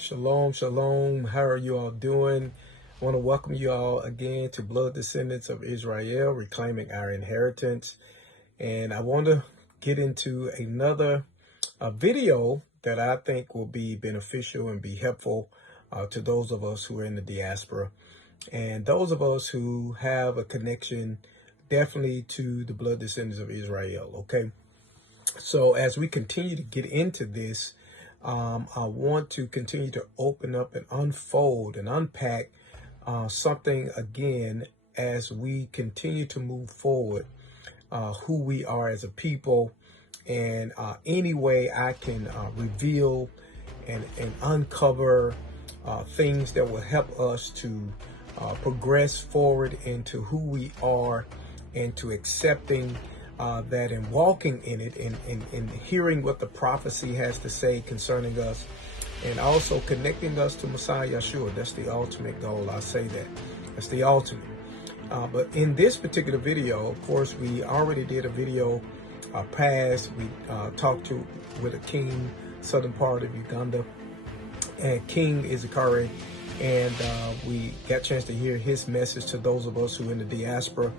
Shalom, shalom. How are you all doing? I want to welcome you all again to Blood Descendants of Israel, reclaiming our inheritance. And I want to get into another video that I think will be beneficial and be helpful to those of us who are in the diaspora and those of us who have a connection definitely to the Blood Descendants of Israel. Okay. So as we continue to get into this, I want to continue to open up and unfold and unpack something again as we continue to move forward, who we are as a people, and any way I can reveal and uncover things that will help us to progress forward into who we are and to accepting that and walking in it and hearing what the prophecy has to say concerning us, and also connecting us to Messiah Yahshua. That's the ultimate goal. I say that. That's the ultimate. But in this particular video, of course, we already did a video past. We talked with a king, southern part of Uganda, and King Izakari, and we got a chance to hear his message to those of us who are in the diaspora.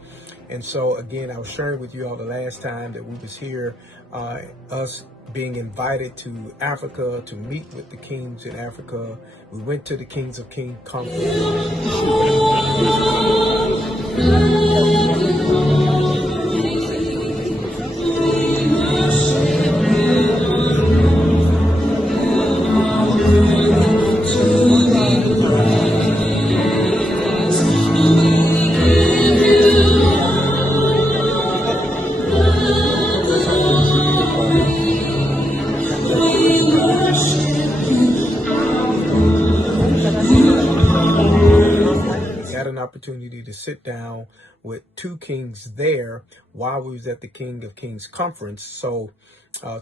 And so again, I was sharing with you all the last time that we was here, us being invited to Africa to meet with the kings in Africa. We went to the Kings of Kings conference. An opportunity to sit down with two kings there while we was at the King of Kings conference, so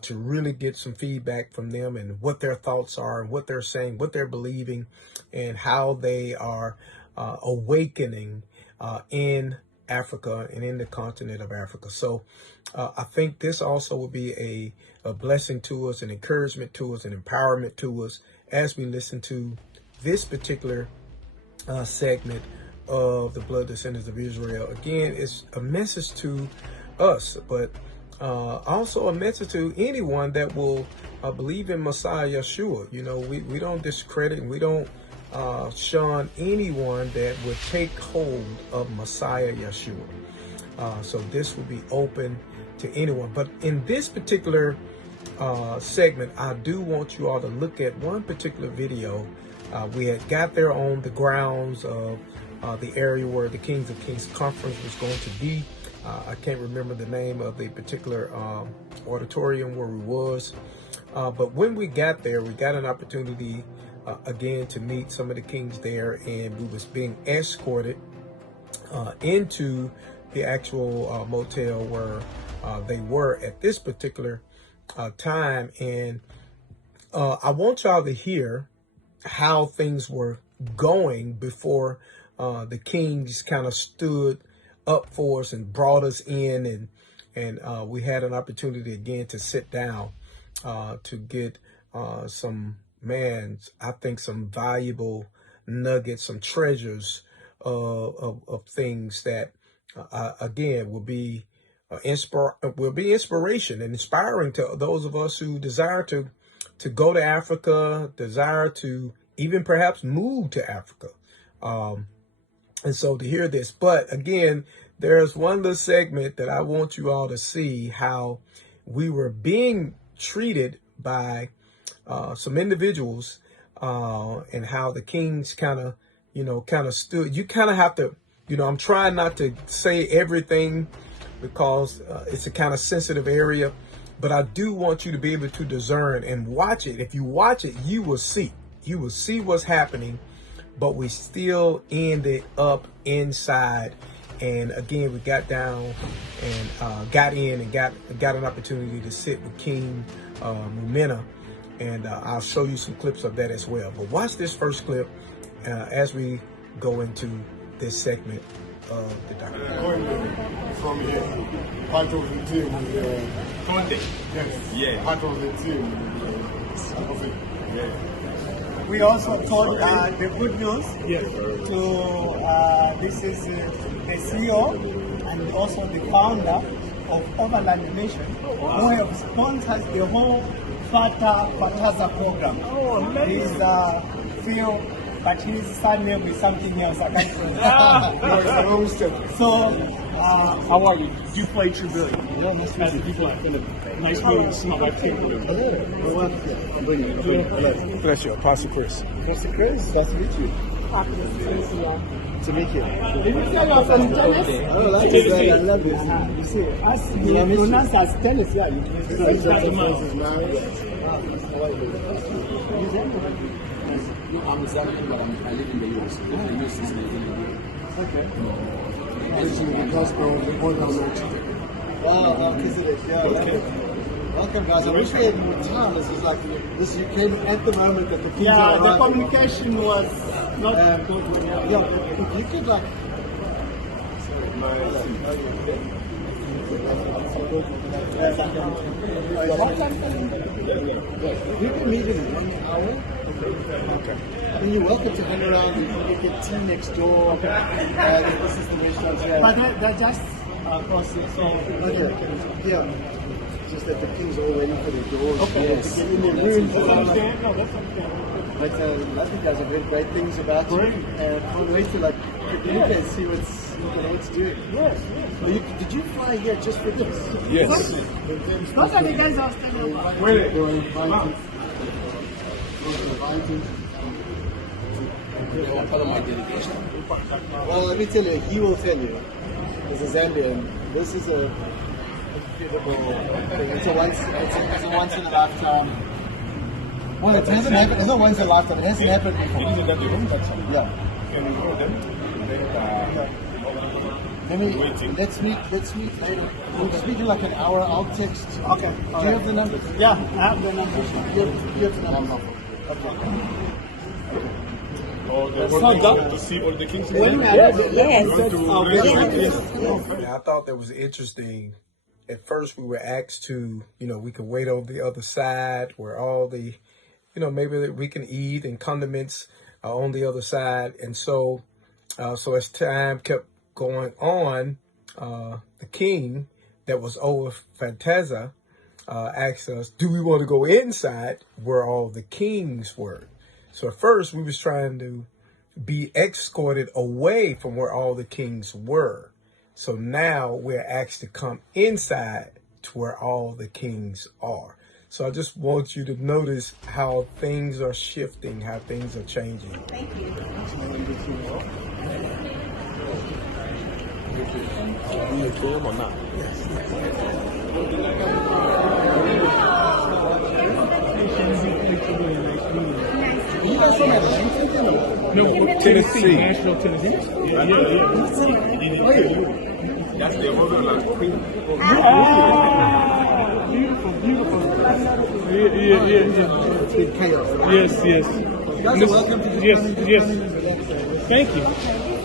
to really get some feedback from them and what their thoughts are and what they're saying, what they're believing, and how they are awakening in Africa and in the continent of Africa. So I think this also will be a blessing to us, an encouragement to us, an empowerment to us as we listen to this particular segment of the Blood Descendants of Israel. Again, it's a message to us, but also a message to anyone that will believe in Messiah Yahshua. You know, we don't discredit and we don't shun anyone that would take hold of Messiah Yahshua. So this will be open to anyone. But in this particular segment, I do want you all to look at one particular video. We had got there on the grounds of the area where the Kings of Kings conference was going to be. I can't remember the name of the particular auditorium where we was. But when we got there, we got an opportunity again to meet some of the kings there, and we was being escorted into the actual motel where they were at this particular time. And I want y'all to hear how things were going before the kings kind of stood up for us and brought us in, and we had an opportunity again to sit down to get I think some valuable nuggets, some treasures of things that again will be inspiration and inspiring to those of us who desire to go to Africa, desire to even perhaps move to Africa. And so to hear this, but again, there's one little segment that I want you all to see how we were being treated by some individuals, and how the kings kind of stood. You kind of have to, I'm trying not to say everything because it's a kind of sensitive area, but I do want you to be able to discern and watch it. If you watch it, you will see what's happening. But we still ended up inside. And again, we got down and got in and got an opportunity to sit with King Mumena. And I'll show you some clips of that as well. But watch this first clip as we go into this segment of the documentary. From here, part of the team with Conte. yes, Yeah. part of the team of it. Yeah. we also told the good news to this is the CEO and also the founder of Overland Nation, who have sponsored the whole Fataza program. He's Phil, but his surname is something else. I can't remember. So, how are you? Do you play Tribullion? Yeah, nice to meet you. Nice meeting you. My wife came with Bless you, Apostle Chris. Mr. Chris, nice to meet you. To meet you. did you say you're from Tennessee? Oh, like it. I love this. You see, as you pronounce as Tennessee, yeah. Is married? No, I'm Zambian, but I live in the US. I live since 1998. Okay. Originally in Glasgow, born down there. Wow, yeah. Okay. Welcome, guys. I wish we had more time. This is like this. You came at the moment that the kids Yeah, are the arriving. communication was not good. Yeah, if you could like. We can meet in 1 hour. Okay. And you're welcome to hang around. You can get tea next door. This is the restaurant here. But they're just across here, so... Okay. Yeah. It's just that the kings are all waiting for the doors. Okay. Yes. To get in their rooms. That's okay. No, that's okay. But I love you guys. I've heard great things about you. And can't wait to like communicate and see what's doing. Yes. Did you fly here just for this? Yes. Those are the guys I was telling you about. They were invited. Part of my delegation. Well, let me tell you, he will tell you, as a Zambian, this is a incredible thing. It's a once in a lifetime. Well, it hasn't happened. It's not once in a lifetime. It hasn't happened before. Yeah. Let's meet later. We'll speak in like an hour. I'll text. Okay. Do you have the numbers? Yeah, I have the numbers. You have the numbers. Okay. It's not done to see all the kings. I thought that was interesting. At first, we were asked to, we could wait on the other side where all the, maybe we can eat and condiments are on the other side. And so as time kept going on, the king that was over Fantasia asked us, do we want to go inside where all the kings were? So at first we was trying to be escorted away from where all the kings were. So now we're asked to come inside to where all the kings are. So I just want you to notice how things are shifting, how things are changing. Thank you. You film or not? You guys from Atlanta? No, Tennessee. Nashville, Tennessee. Yeah. That's the Overland Queen. Beautiful. Yeah. It's been chaos, right? Yes. You guys are welcome to Yes. Thank you.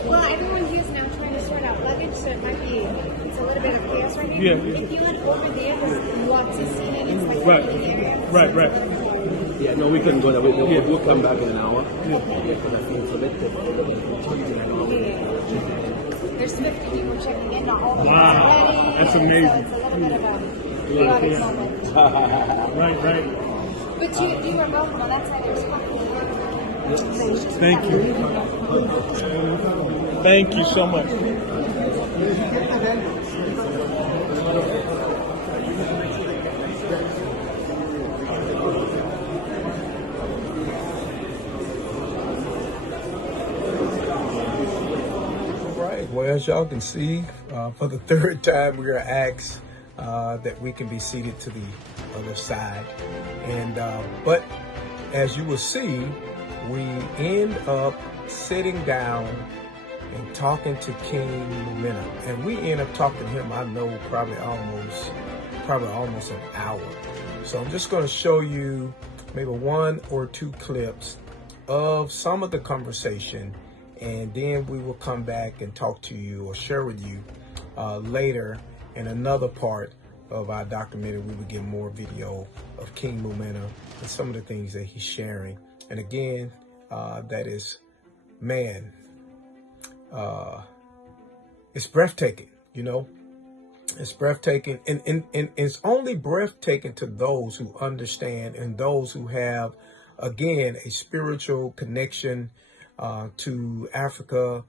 Well, everyone here is now trying to sort out luggage, so it's a little bit of chaos right now. Yeah. If you look over there, there's lots of seating and stuff Right. in the area. Right. Yeah, no, we can go there. We'll come back in an hour. There's 50 people checking in, not all of them. Wow, that's amazing. So it's a little bit of a chaotic moment. Right. But you are welcome on that side. There's Thank you. Thank you so much. Well, as y'all can see, for the third time, we are asked that we can be seated to the other side. And but as you will see, we end up sitting down and talking to King Mumena. And we end up talking to him, I know, probably almost an hour. So I'm just going to show you maybe 1 or 2 clips of some of the conversation, and then we will come back and talk to you or share with you later in another part of our documentary. We will get more video of King Mumena and some of the things that he's sharing. And again, that is, man, it's breathtaking, It's breathtaking, and it's only breathtaking to those who understand and those who have, again, a spiritual connection to Africa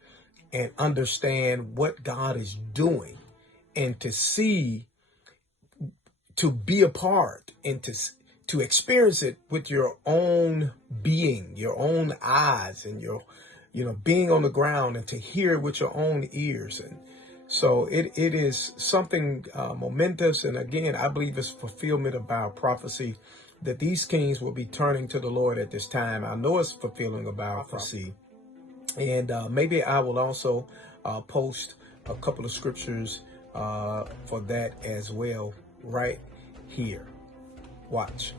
and understand what God is doing, and to see, to be a part, and to experience it with your own being, your own eyes, and your, being on the ground, and to hear it with your own ears. And so it is something momentous. And again, I believe it's fulfillment of our prophecy that these kings will be turning to the Lord at this time. I know it's fulfilling of our prophecy. And maybe I will also post a couple of scriptures for that as well right here. Watch.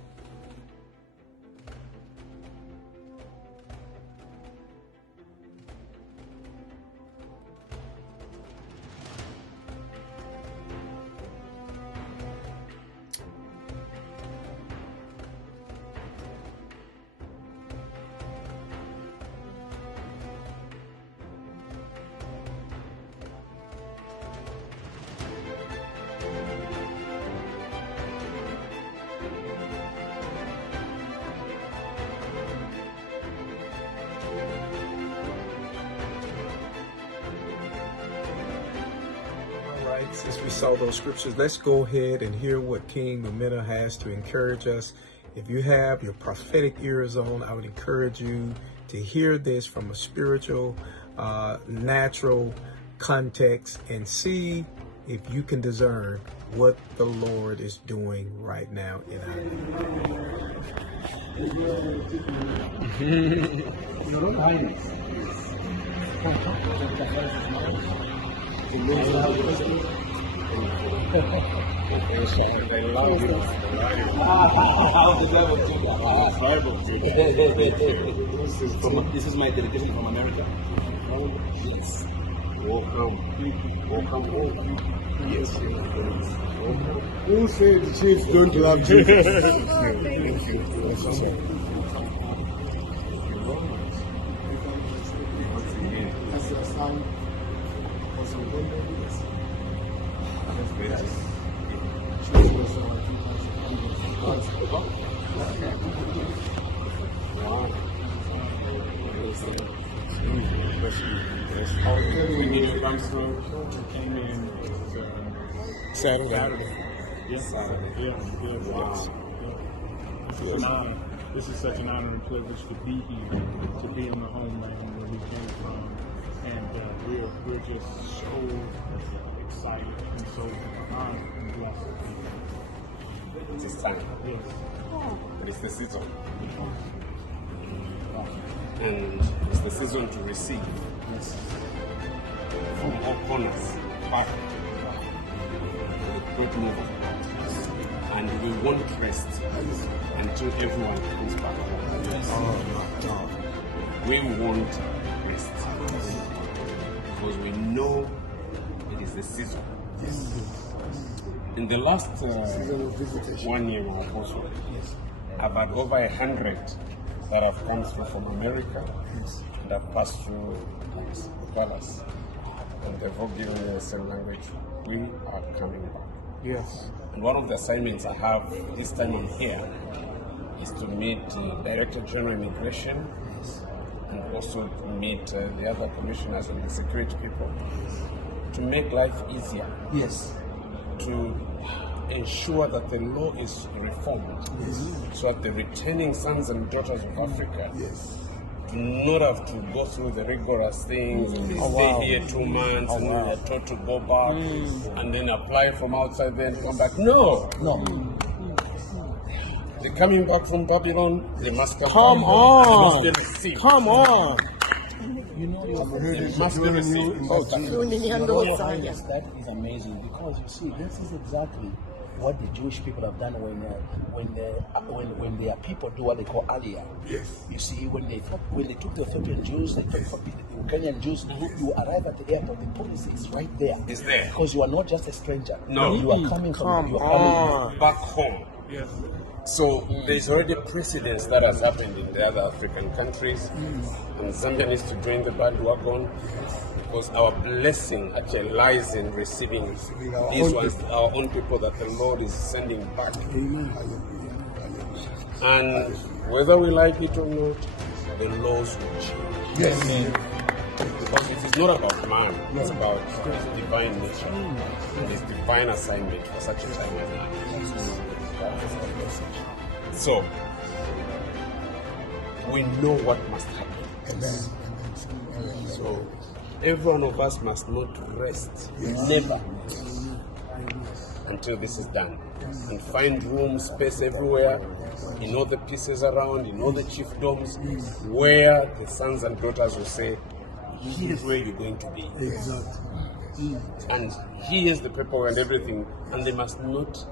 Since we saw those scriptures, let's go ahead and hear what King Mumena has to encourage us. If you have your prophetic ears on, I would encourage you to hear this from a spiritual, natural context, and see if you can discern what the Lord is doing right now in our Your own highness. This is my delegation from America. Yes. Welcome. Yes. Who said the chiefs don't love Jesus? That's the sound. We needed a dumpster. Came in Saturday. Yes, Saturday. Yeah, good. Wow. This is an honor. This is such an honor and privilege to be here, to be in the homeland where we came from, and we're just so excited and so honored and blessed. It is time. Yes. It is the season. And it's the season to receive from all corners back the great move of God. And we won't rest until everyone comes back home. We won't rest because we know it is the season. In the last 1 year, my apostle, I've had over 100 that have come through from America that passed through the palace, and they've all given me the same language. We are coming back. Yes. And one of the assignments I have this time I'm here is to meet the Director General Immigration and also to meet the other commissioners and the security people to make life easier. Yes. To ensure that the law is reformed, so that the returning sons and daughters of Africa do not have to go through the rigorous things. They stay here 2 months and then they're told to go back and then apply from outside, then come back. No. They're coming back from Babylon. They must come. Come on. They must be received. Come on. You know, They must be received. that is amazing, because you see, this is exactly what the Jewish people have done when their people do what they call aliyah. Yes. You see, when they took the Ethiopian Jews, the Kenyan Jews, you arrive at the airport, the policy is right there. It's there. Because you are not just a stranger. No. You are coming from Back home. So there's already precedence that has happened in the other African countries, and Zambia needs to join the bandwagon because our blessing actually lies in receiving these ones, our own people that the Lord is sending back. And whether we like it or not, the laws will change. Yes. Because it is not about man, it's about his divine nature and his divine assignment for such a time as now. So, we know what must happen. So, every one of us must not rest, never, until this is done. And find room, space everywhere, in all the pieces around, in all the chiefdoms, where the sons and daughters will say, here's where you're going to be. Exactly. And here's the paperwork and everything, and they must not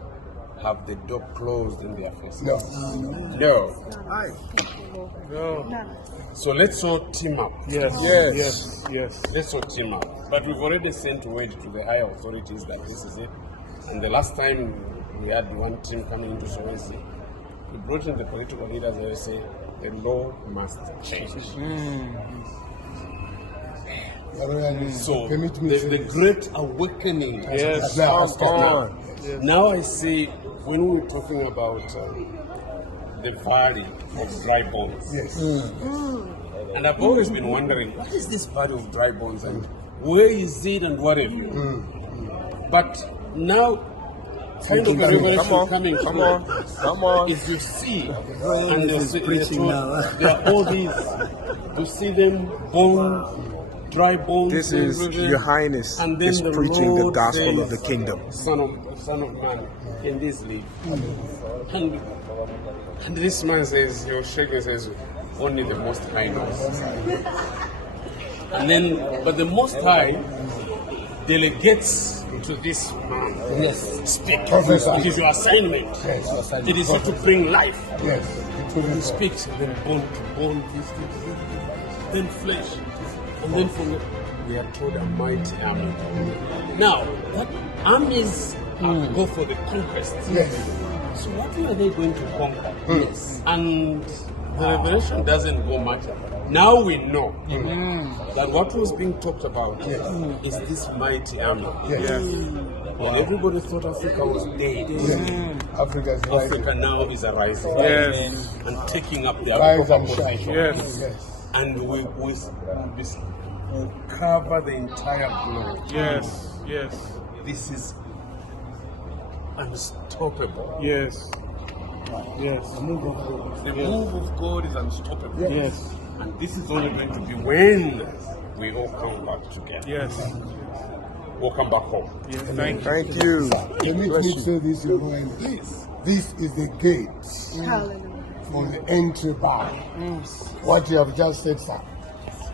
have the door closed in their faces. No. So let's all team up. Yes. Let's all team up. But we've already sent word to the higher authorities that this is it. And the last time we had one team coming into Solwezi, we brought in the political leaders and they say the law must change. So the great awakening. Yes. Now I see when we were talking about the valley of dry bones. And I've always been wondering, what is this valley of dry bones and where is it and whatever? But now, kind of a revelation coming. Come on. If you see, and there are all these, you see them bone, dry bones. This is Your Highness and then is the preaching the Lord gospel says, of the kingdom. Son of man, can this live? And this man says, you're shaking, says, only the Most High knows. And then, but the Most High delegates to this man. Speak. It is your assignment. It is to bring life. He speaks, and then bone to bone, then flesh. And then from it, we are told a mighty army. Now, that armies go for the conquest. So what are they going to conquer? And the revelation doesn't go much. Now we know that what was being talked about is this mighty army. When everybody thought Africa was dead, Africa now is arising and taking up their proper position. And we will cover the entire globe. This is unstoppable. The move of God is unstoppable. And this is only going to be when we all come back together. We'll come back home. Thank you. Let me say this, Your Royal. Please. This is the gate for the entry back. What you have just said, sir.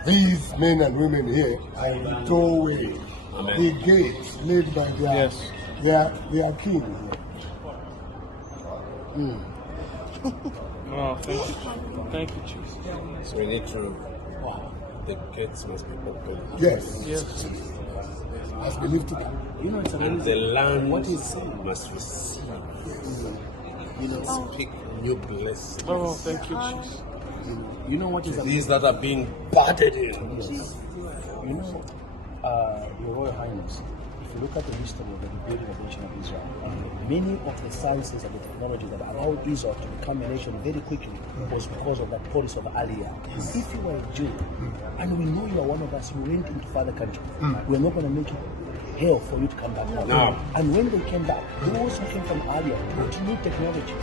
These men and women here are the doorway. The gate led by their king. Oh, thank you, Jesus. So we need to, the gates must be open. Yes. As believed to come. And the land must receive. Speak new blessings. Oh, thank you, Jesus. You know what is These that are being battered in. You know, Your Royal Highness, if you look at the history of the rebuilding of the nation of Israel, many of the sciences and the technology that allowed Israel to become a nation very quickly was because of that policy of Aliyah. If you were a Jew, and we know you are one of us, you went into further country, we're not going to make it hell for you to come back now. No. And when they came back, those who came from Aliyah brought new technology.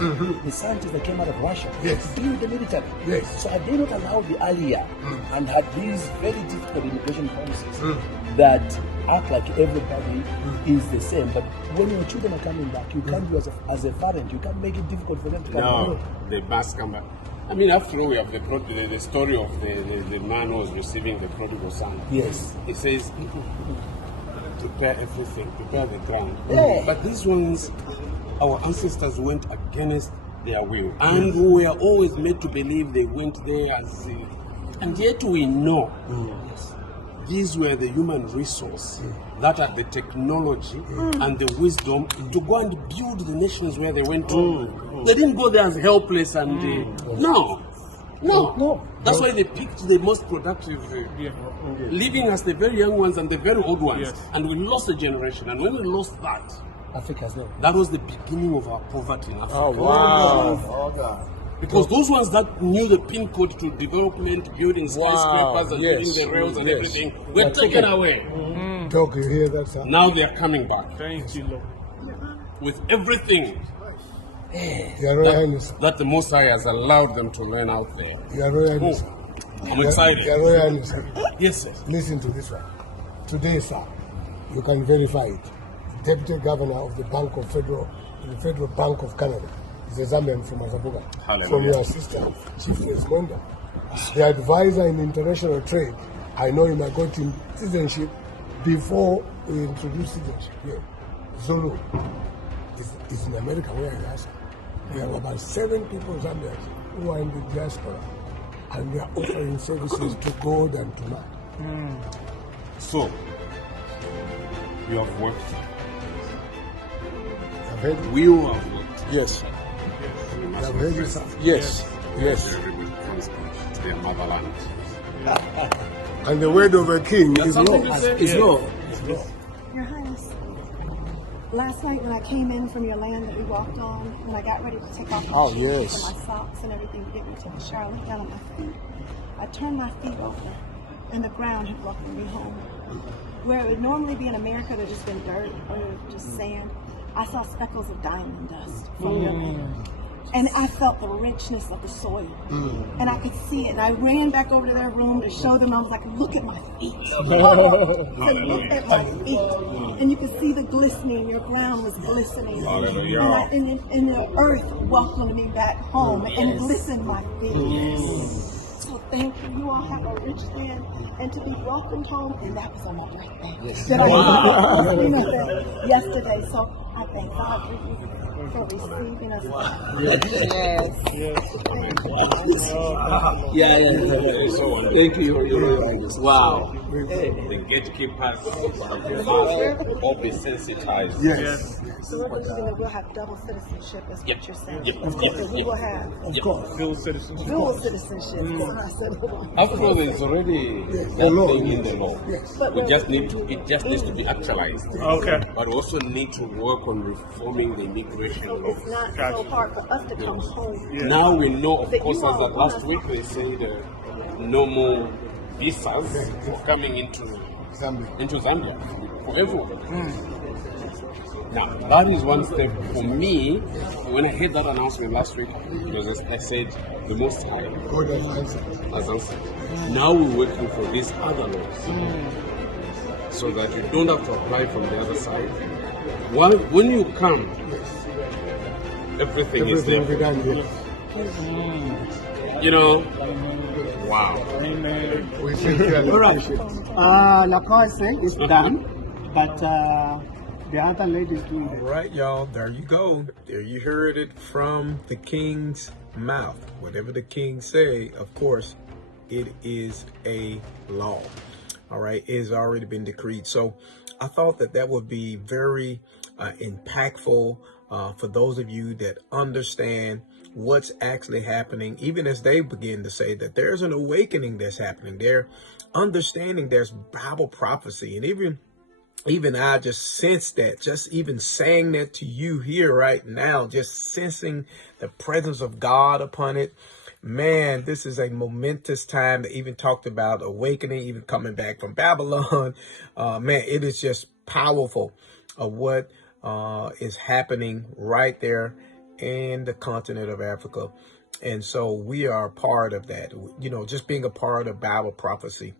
The scientists that came out of Russia to deal with the military. So had they not allowed the Aliyah and had these very difficult immigration policies that act like everybody is the same, but when your children are coming back, you can't do as a parent, you can't make it difficult for them to come back. No, they must come back. I mean, after all, we have the story of the man who was receiving the prodigal son. Yes. It says, prepare everything, prepare the ground. But these ones, our ancestors went against their will. And we are always made to believe they went there and yet we know these were the human resource that had the technology and the wisdom to go and build the nations where they went to. They didn't go there as helpless and no. That's why they picked the most productive, leaving us the very young ones and the very old ones. And we lost a generation. And when we lost that, that was the beginning of our poverty in Africa. Oh, wow. Because those ones that knew the pin code to development, building skyscrapers and building the rails and everything, were taken away. Doc, you hear that, sir? Now they are coming back. Thank you, Lord. With everything Your Royal Highness. that the Messiah has allowed them to learn out there. Your Royal Highness. I'm excited. Your Royal Highness. Yes, sir. Listen to this one. Today, sir, you can verify it. The Deputy Governor of the Federal Bank of Canada is a Zambian from Azabuga. Hallelujah. From your sister, Chief Mwenda. The advisor in international trade, I know him, I got him citizenship before we introduced citizenship here. Zulu is in America where he is. We have about 7 people in Zambia who are in the diaspora, and they are offering services to God and to man. So, you have worked. I've heard We all have worked. Yes. I've heard you, sir. Yes. Yes. Everybody comes back to their motherland. And the word of a king is law. something to say? Is law. Your Highness, last night when I came in from your land that we walked on, when I got ready to take off my shoes and my socks and everything to get me to the shower, I looked down at my feet. I turned my feet over, and the ground had welcomed me home. Where it would normally be in America, there's just been dirt or just sand. I saw speckles of diamond dust from your land. And I felt the richness of the soil. And I could see it. And I ran back over to their room to show them. I was like, look at my feet. Said, look at my feet. And you could see the glistening. Your ground was glistening. And the earth welcomed me back home and glistened my feet. So thank you. You all have a rich land. And to be welcomed home, and that was on my birthday. That I was yesterday. So I thank God for receiving us. Thank you. Wow. The gatekeepers will be sensitized. Yes. So we're believing that we'll have double citizenship, is what you're saying. That we will have Dual citizenship. dual citizenship. After all, there's already that thing in the law. We just need to, it just needs to be actualized. Okay. But we also need to work on reforming the immigration law. It's not so hard for us to come home. Now we know, of course, as that last week they said no more visas for coming into Zambia for everyone. Now, that is one step for me. When I heard that announcement last week, because I said the Most High God has answered. Now we're working for these other laws, so that you don't have to apply from the other side. When you come, everything is there. will be done here. You know, wow. We sincerely appreciate it. Like I said, it's done, but the other ladies doing it. All right, y'all, there you go. There you heard it from the king's mouth. Whatever the king say, of course, it is a law. All right, it has already been decreed. So I thought that would be very impactful for those of you that understand what's actually happening, even as they begin to say that there's an awakening that's happening. They're understanding there's Bible prophecy. And even I just sense that, just even saying that to you here right now, just sensing the presence of God upon it. Man, this is a momentous time. They even talked about awakening, even coming back from Babylon. Man, it is just powerful of what is happening right there in the continent of Africa. And so we are part of that, you know, just being a part of Bible prophecy.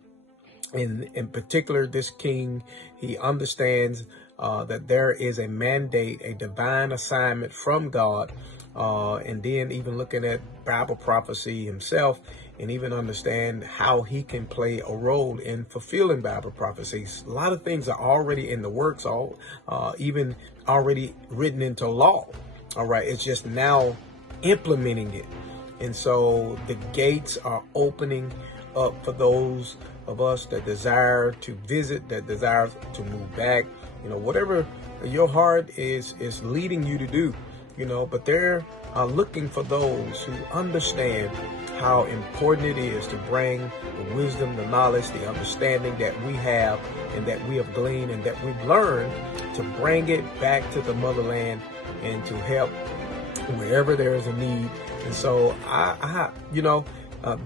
In particular, this king, he understands that there is a mandate, a divine assignment from God. And then even looking at Bible prophecy himself, and even understand how he can play a role in fulfilling Bible prophecies. A lot of things are already in the works, even already written into law. All right, it's just now implementing it. And so the gates are opening up for those of us that desire to visit, that desire to move back, whatever your heart is leading you to do, but they're looking for those who understand how important it is to bring the wisdom, the knowledge, the understanding that we have and that we have gleaned and that we've learned, to bring it back to the motherland and to help wherever there is a need. And so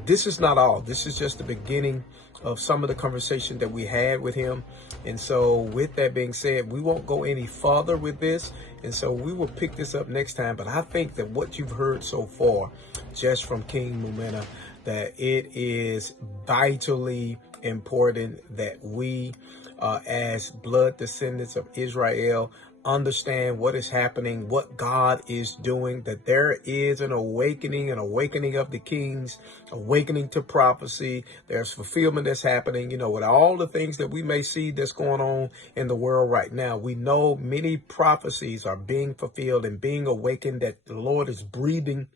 this is not all. This is just the beginning of some of the conversation that we had with him. And so with that being said, we won't go any farther with this. And so we will pick this up next time. But I think that what you've heard so far, just from King Mumena, that it is vitally important that we, as blood descendants of Israel, understand what is happening, what God is doing, that there is an awakening of the kings, awakening to prophecy. There's fulfillment that's happening, with all the things that we may see that's going on in the world right now. We know many prophecies are being fulfilled and being awakened, that the Lord is breathing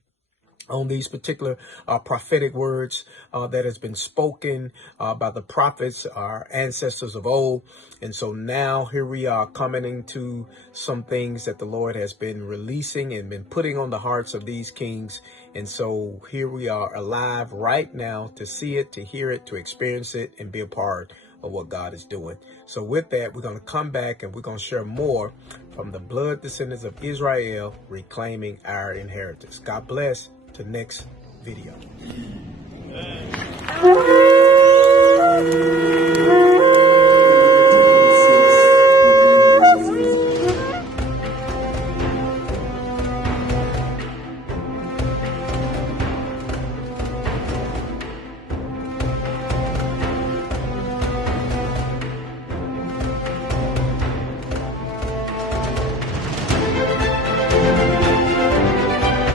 on these particular prophetic words that has been spoken by the prophets, our ancestors of old. And so now here we are coming into some things that the Lord has been releasing and been putting on the hearts of these kings. And so here we are alive right now to see it, to hear it, to experience it, and be a part of what God is doing. So with that, we're going to come back and we're going to share more from the blood descendants of Israel, reclaiming our inheritance. God bless. To next video.